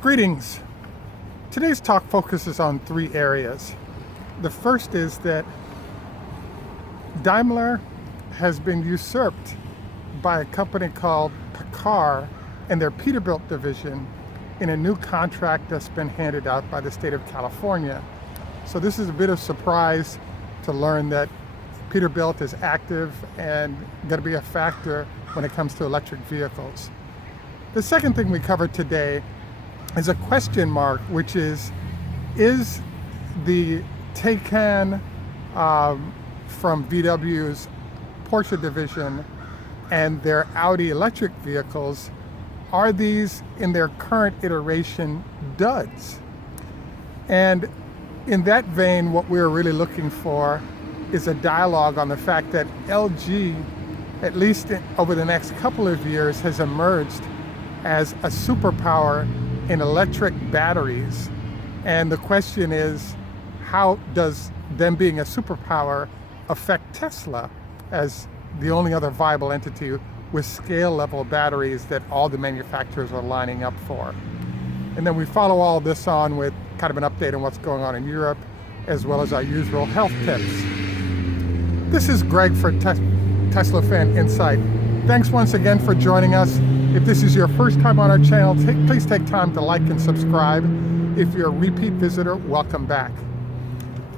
Greetings. Today's talk focuses on three areas. The first is that Daimler has been usurped by a company called Pecar and their Peterbilt division in a new contract that's been handed out by the state of California. So this is a bit of surprise to learn that Peterbilt is active and going to be a factor when it comes to electric vehicles. The second thing we covered today is a question mark, which is the Taycan from VW's Porsche division and their Audi electric vehicles, are these in their current iteration duds? And in that vein, what we're really looking for is a dialogue on the fact that LG, at least over the next couple of years, has emerged as a superpower in electric batteries. And the question is, how does them being a superpower affect Tesla as the only other viable entity with scale level batteries that all the manufacturers are lining up for? And then we follow all this on with kind of an update on what's going on in Europe, as well as our usual health tips. This is Greg for Teslafaninsight. Thanks once again for joining us. If this is your first time on our channel, please take time to like and subscribe. If you're a repeat visitor, welcome back.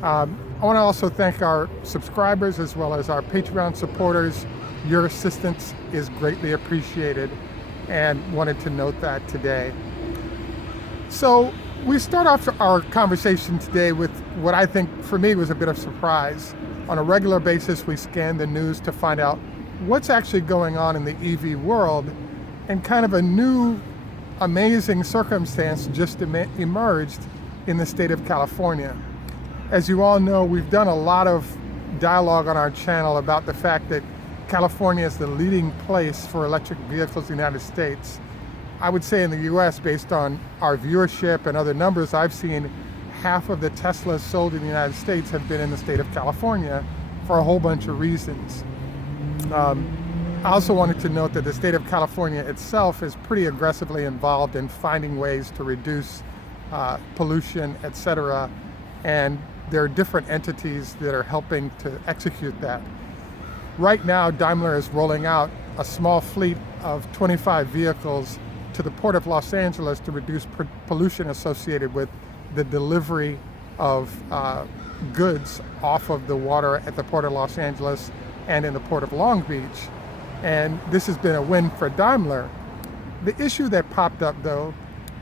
I want to also thank our subscribers as well as our Patreon supporters. Your assistance is greatly appreciated, and wanted to note that today. So we start off our conversation today with what I think for me was a bit of surprise. On a regular basis, we scan the news to find out what's actually going on in the EV world, and kind of a new amazing circumstance just emerged in the state of California. As you all know, we've done a lot of dialogue on our channel about the fact that California is the leading place for electric vehicles in the United States. I would say in the US, based on our viewership and other numbers I've seen, half of the Teslas sold in the United States have been in the state of California for a whole bunch of reasons. I also wanted to note that the state of California itself is pretty aggressively involved in finding ways to reduce pollution, etc. And there are different entities that are helping to execute that. Right now, Daimler is rolling out a small fleet of 25 vehicles to the Port of Los Angeles to reduce pollution associated with the delivery of goods off of the water at the Port of Los Angeles and in the Port of Long Beach. And this has been a win for Daimler. The issue that popped up, though,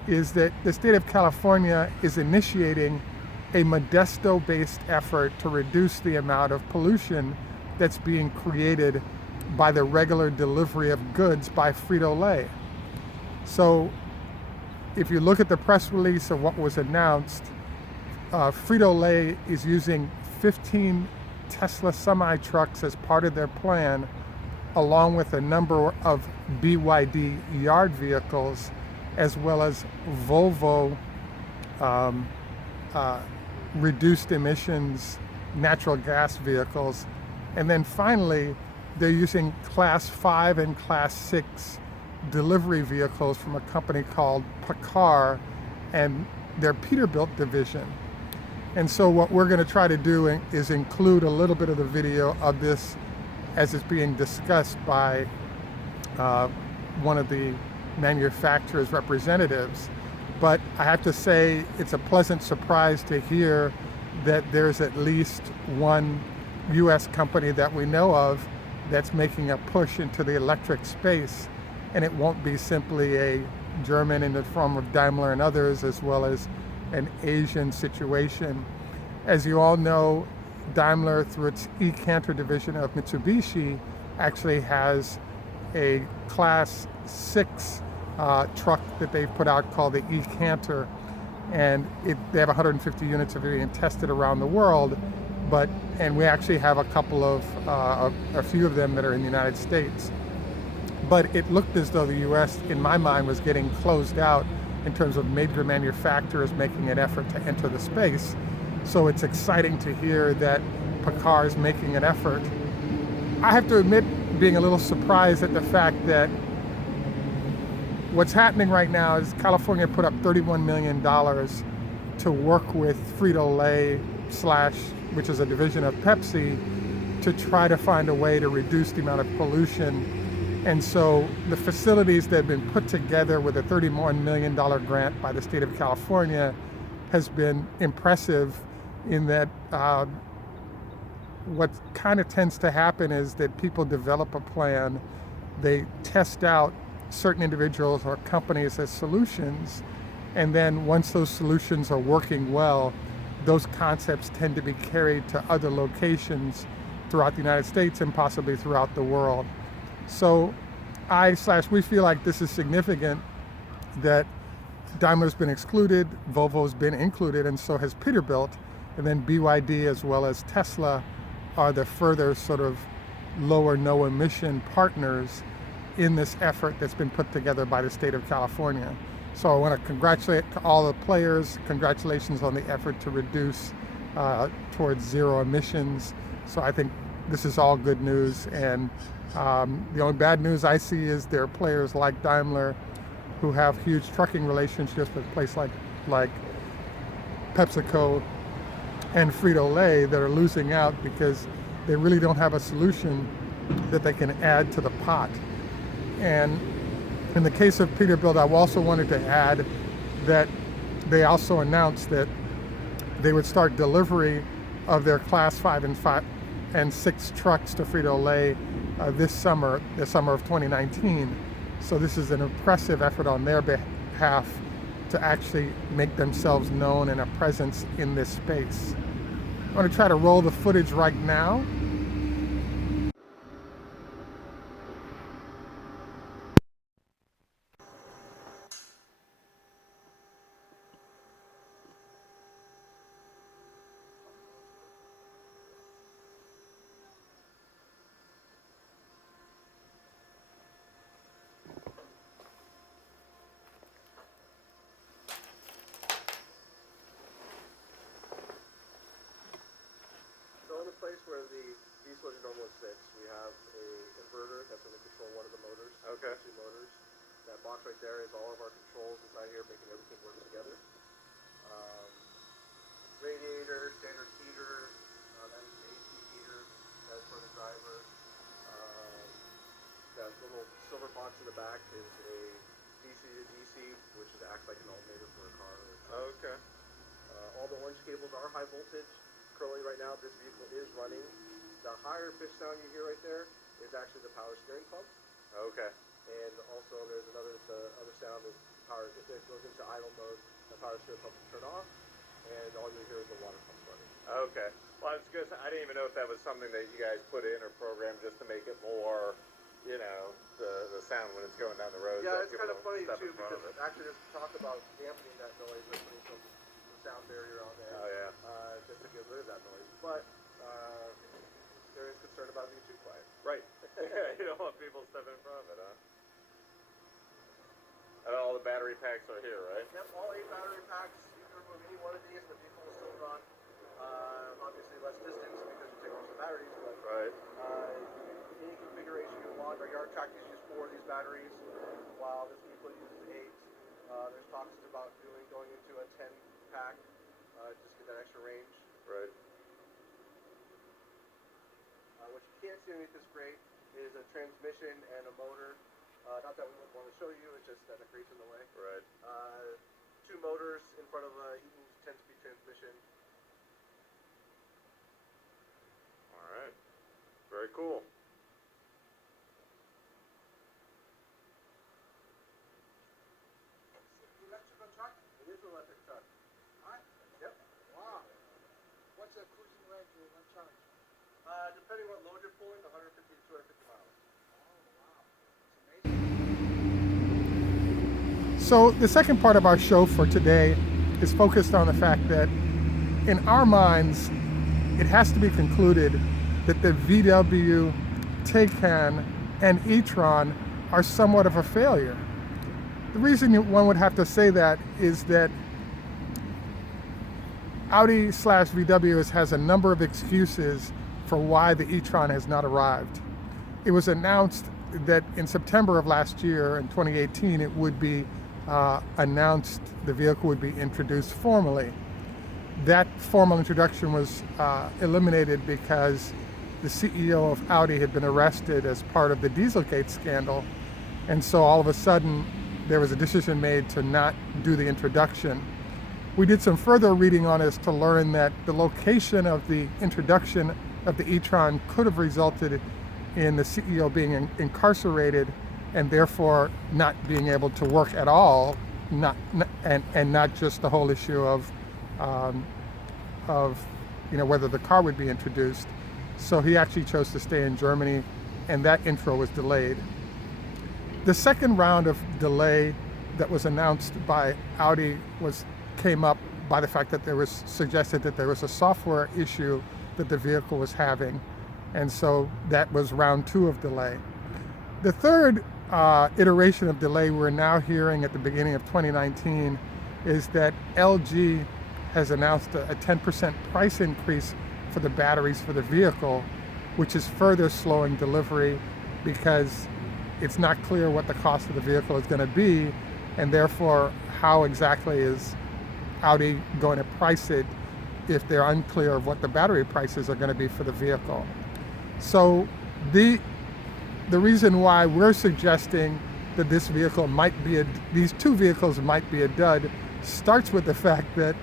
is that the state of California is initiating a Modesto-based effort to reduce the amount of pollution that's being created by the regular delivery of goods by Frito-Lay. So if you look at the press release of what was announced, Frito-Lay is using 15 Tesla semi-trucks as part of their plan, along with a number of BYD yard vehicles, as well as Volvo reduced emissions natural gas vehicles. And then finally, they're using Class 5 and Class 6 delivery vehicles from a company called Pecar and their Peterbilt division. And so what we're going to try to do is include a little bit of the video of this as it's being discussed by one of the manufacturer's representatives. But I have to say, it's a pleasant surprise to hear that there's at least one US company that we know of that's making a push into the electric space. And it won't be simply a German in the form of Daimler and others, as well as an Asian situation. As you all know, Daimler, through its e-Canter division of Mitsubishi, actually has a Class 6 truck that they've put out called the e-Canter, and they have 150 units of it being tested around the world. And we actually have a few of them that are in the United States. But it looked as though the US, in my mind, was getting closed out in terms of major manufacturers making an effort to enter the space. So it's exciting to hear that Pecar is making an effort. I have to admit being a little surprised at the fact that what's happening right now is California put up $31 million to work with Frito-Lay which is a division of Pepsi, to try to find a way to reduce the amount of pollution. And so the facilities that have been put together with a $31 million grant by the state of California has been impressive in that what kind of tends to happen is that people develop a plan, they test out certain individuals or companies as solutions, and then once those solutions are working well, those concepts tend to be carried to other locations throughout the United States and possibly throughout the world. So we feel like this is significant that Daimler's been excluded, Volvo's been included, and so has Peterbilt, and then BYD as well as Tesla are the further sort of lower no emission partners in this effort that's been put together by the state of California. So I want to congratulate all the players. Congratulations on the effort to reduce towards zero emissions. So I think this is all good news. And the only bad news I see is there are players like Daimler who have huge trucking relationships with places like PepsiCo and Frito-Lay that are losing out because they really don't have a solution that they can add to the pot. And in the case of Peterbilt, I also wanted to add that they also announced that they would start delivery of their Class 5 and 6 trucks to Frito-Lay this summer, the summer of 2019. So this is an impressive effort on their behalf to actually make themselves known and a presence in this space. I'm going to try to roll the footage right now. Place where the diesel engine normally sits, we have a inverter that's going to control one of the motors. Okay. Two motors. That box right there is all of our controls inside here, making everything work together. Radiator, standard heater, that is the AC heater. That's for the driver. That little silver box in the back is a DC to DC, which acts like an alternator for a car. Okay. All the orange cables are high voltage. Currently right now this vehicle is running. The higher pitch sound you hear right there is actually the power steering pump. Okay. And also there's the other sound is power, if it goes into idle mode, the power steering pump will turn off, and all you hear is the water pump running. Okay. Well, I was good. I didn't even know if that was something that you guys put in or programmed just to make it more, you know, the sound when it's going down the road. Yeah, it's kind of funny too because actually there's talk about dampening that noise and putting some sound barrier on there. Oh yeah. Just to get rid of that noise, but there is concern about being too quiet. Right. You don't want people stepping in front of it, huh? And all the battery packs are here, right? Yep, all 8 battery packs. You can remove any one of these, and the vehicle will still run. Obviously less distance because you take off the batteries, but right. Any configuration you want. Our yard track uses 4 of these batteries, while this vehicle uses 8. There's talks about going into a 10 pack, just get that extra range. Right. What you can't see underneath this grate is a transmission and a motor. Not that we wouldn't want to show you, it's just that the grate's in the way. Right. 2 motors in front of a Eaton's 10-speed transmission. All right. Very cool. Electrical truck? It is an electric truck. Alright. Yep. Wow. What's the cruising range you want to charge? Depending on what load you're pulling, 150 to 250 miles. Oh, wow. It's amazing. So the second part of our show for today is focused on the fact that in our minds, it has to be concluded that the VW, Taycan, and Etron are somewhat of a failure. The reason one would have to say that is that Audi/VW has a number of excuses for why the e-tron has not arrived. It was announced that in September of last year, in 2018, it would be announced, the vehicle would be introduced formally. That formal introduction was eliminated because the CEO of Audi had been arrested as part of the Dieselgate scandal. And so all of a sudden, there was a decision made to not do the introduction. We did some further reading on this to learn that the location of the introduction of the e-tron could have resulted in the CEO being incarcerated and therefore not being able to work at all, and not just the whole issue of whether the car would be introduced. So he actually chose to stay in Germany, and that intro was delayed. The second round of delay that was announced by Audi came up by the fact that there was suggested that there was a software issue that the vehicle was having, and so that was round 2 of delay. The third iteration of delay we're now hearing at the beginning of 2019 is that LG has announced a 10% price increase for the batteries for the vehicle, which is further slowing delivery because it's not clear what the cost of the vehicle is going to be, and therefore how exactly is Audi going to price it if they're unclear of what the battery prices are going to be for the vehicle. So the reason why we're suggesting that these two vehicles might be a dud starts with the fact that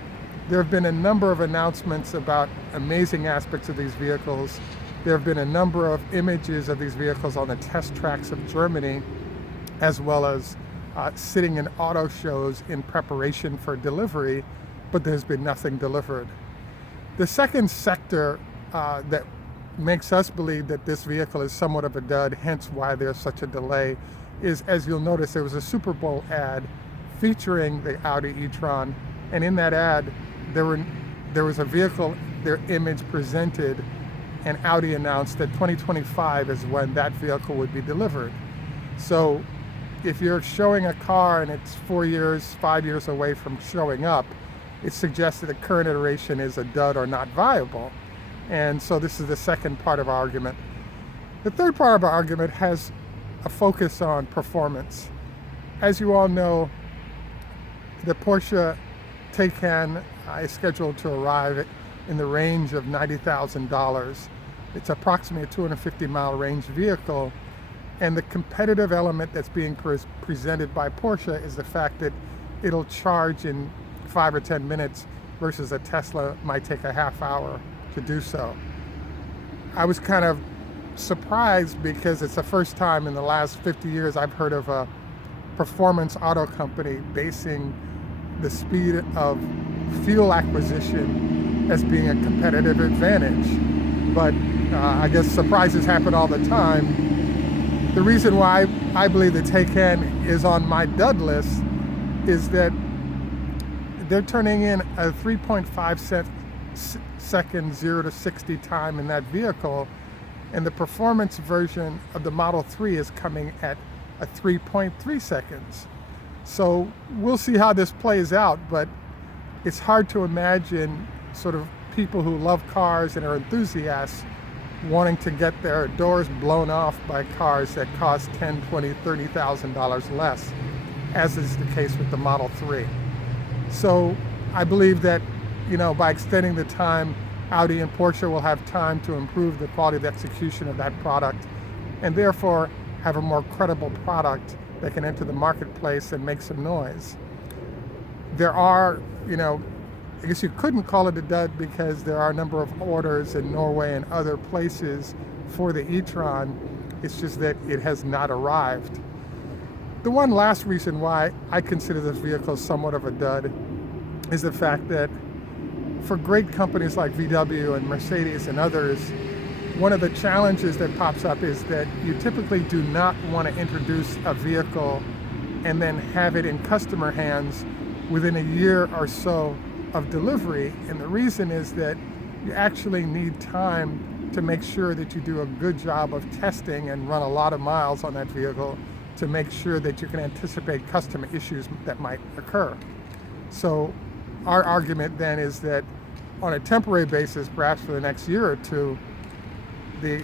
there have been a number of announcements about amazing aspects of these vehicles. There have been a number of images of these vehicles on the test tracks of Germany, as well as sitting in auto shows in preparation for delivery, but there's been nothing delivered. The second sector that makes us believe that this vehicle is somewhat of a dud, hence why there's such a delay, is, as you'll notice, there was a Super Bowl ad featuring the Audi e-tron, and in that ad there was a vehicle, their image presented, and Audi announced that 2025 is when that vehicle would be delivered. So if you're showing a car and it's 4 years, 5 years away from showing up, it suggests that the current iteration is a dud or not viable. And so this is the second part of our argument. The third part of our argument has a focus on performance. As you all know, the Porsche Taycan is scheduled to arrive in the range of $90,000. It's approximately a 250-mile range vehicle, and the competitive element that's being presented by Porsche is the fact that it'll charge in 5 or 10 minutes versus a Tesla might take a half hour to do so. I was kind of surprised because it's the first time in the last 50 years I've heard of a performance auto company basing the speed of fuel acquisition as being a competitive advantage. But I guess surprises happen all the time. The reason why I believe the Taycan is on my dud list is that they're turning in a 3.5 second 0 to 60 time in that vehicle, and the performance version of the Model 3 is coming at a 3.3 seconds. So we'll see how this plays out, but it's hard to imagine sort of people who love cars and are enthusiasts wanting to get their doors blown off by cars that cost $10,000, $20,000, $30,000 less, as is the case with the Model 3. So I believe that, by extending the time, Audi and Porsche will have time to improve the quality of execution of that product, and therefore have a more credible product that can enter the marketplace and make some noise. There are, I guess you couldn't call it a dud because there are a number of orders in Norway and other places for the e-tron. It's just that it has not arrived. The one last reason why I consider this vehicle somewhat of a dud is the fact that for great companies like VW and Mercedes and others, one of the challenges that pops up is that you typically do not want to introduce a vehicle and then have it in customer hands within a year or so of delivery. And the reason is that you actually need time to make sure that you do a good job of testing and run a lot of miles on that vehicle to make sure that you can anticipate customer issues that might occur. So our argument then is that on a temporary basis, perhaps for the next year or two, the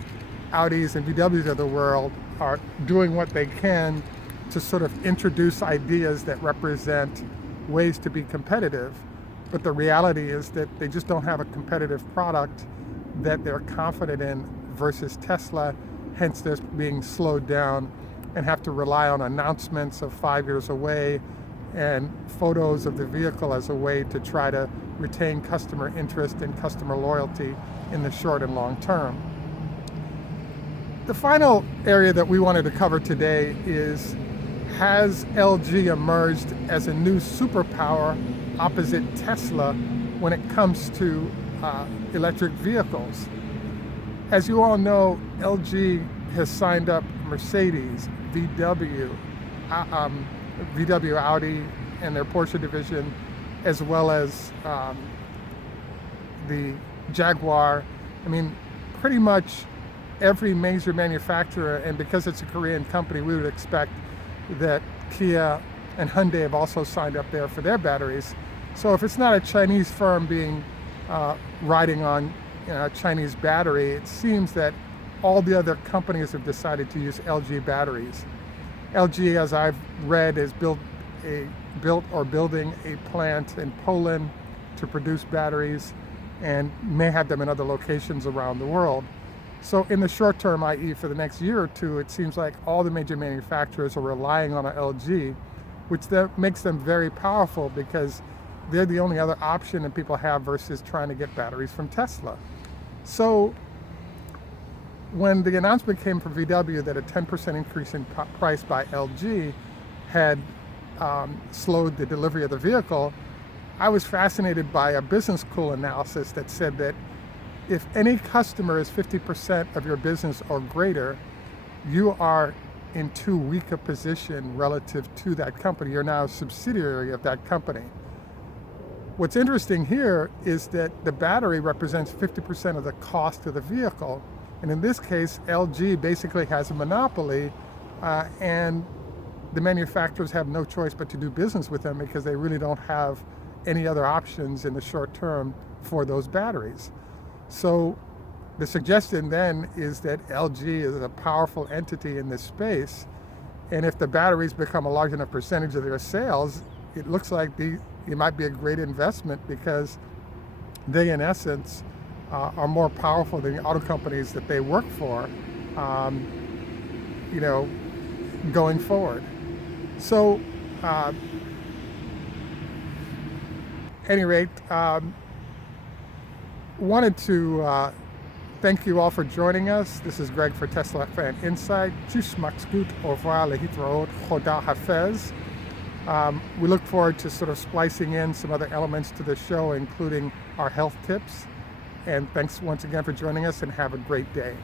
Audis and VWs of the world are doing what they can to sort of introduce ideas that represent ways to be competitive. But the reality is that they just don't have a competitive product that they're confident in versus Tesla, hence they're being slowed down and have to rely on announcements of 5 years away and photos of the vehicle as a way to try to retain customer interest and customer loyalty in the short and long term. The final area that we wanted to cover today is, has LG emerged as a new superpower opposite Tesla when it comes to electric vehicles? As you all know, LG has signed up Mercedes, VW, Audi and their Porsche division, as well as the Jaguar. I mean, pretty much every major manufacturer, and because it's a Korean company, we would expect that Kia and Hyundai have also signed up there for their batteries. So if it's not a Chinese firm being riding on a Chinese battery, it seems that all the other companies have decided to use LG batteries. LG, as I've read, is building a plant in Poland to produce batteries and may have them in other locations around the world. So in the short term, i.e. for the next year or two, it seems like all the major manufacturers are relying on LG, which makes them very powerful because they're the only other option that people have versus trying to get batteries from Tesla. So when the announcement came from VW that a 10% increase in price by LG had slowed the delivery of the vehicle, I was fascinated by a business school analysis that said that if any customer is 50% of your business or greater, you are in too weak a position relative to that company. You're now a subsidiary of that company. What's interesting here is that the battery represents 50% of the cost of the vehicle. And in this case, LG basically has a monopoly, and the manufacturers have no choice but to do business with them because they really don't have any other options in the short term for those batteries. So the suggestion then is that LG is a powerful entity in this space, and if the batteries become a large enough percentage of their sales, it looks like it might be a great investment because they, in essence, are more powerful than the auto companies that they work for, going forward. So, at any rate, wanted to thank you all for joining us. This is Greg for Teslafaninsight. Tschüss, macht's gut, au revoir, lehitraot, choda hafez. We look forward to sort of splicing in some other elements to the show, including our health tips. And thanks once again for joining us, and have a great day.